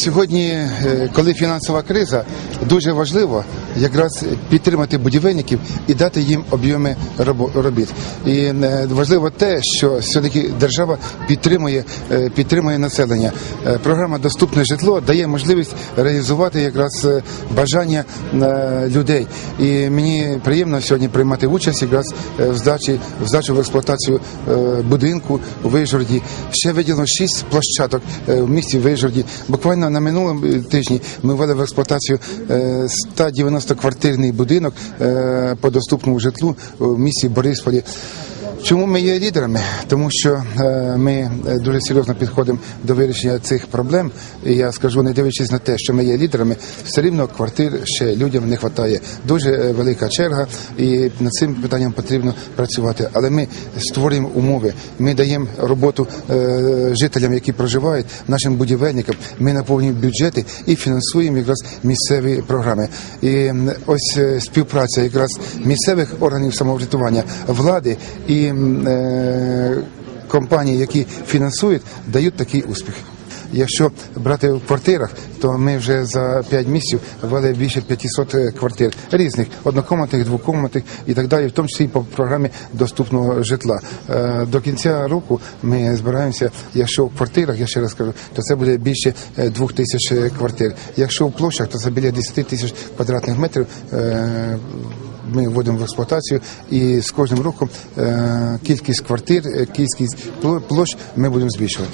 Сьогодні, е, коли фінансова криза, дуже важливо якраз підтримати будівельників і дати їм об'єми робіт. І е, важливо те, що все-таки держава підтримує, е, підтримує населення. Програма Доступне житло дає можливість реалізувати якраз бажання людей. І мені приємно сьогодні приймати участь якраз в здачі в здачу в експлуатацію будинку у Вижгороді. Ще виділено шість площадок в місті Вижгороді. Буквально на минулому е, тижні ми ввели в експлуатацію 190 квартирний будинок е, по доступному житлу в місті Борисполі. Чому ми є лідерами? Тому що е, ми е, дуже серйозно підходимо до вирішення цих проблем. І я скажу, не дивлячись на те, що ми є лідерами, все рівно квартир ще людям не вистачає. Дуже е, велика черга, і над цим питанням потрібно працювати. Але ми створюємо умови. Ми даємо роботу жителям, які проживають, нашим будівельникам. Ми наповнюємо бюджети і фінансуємо якраз місцеві програми. І ось співпраця якраз місцевих органів самоврядування, влади і м, е, компаній, які фінансують, дають такий успіх. Якщо брати в квартирах, то ми вже за 5 місяців ввели більше 500 квартир різних однокомнатних, двокомнатних і так далі, в тому числі і по програмі доступного житла. Е, До кінця року ми збираємося. Якщо в квартирах, я ще раз кажу, то це буде більше 2 тисяч квартир. Якщо в площах, то це біля 10 тисяч квадратних метрів. Ми вводимо в експлуатацію, і з кожним роком е, кількість квартир, е, кількість площ ми будемо збільшувати.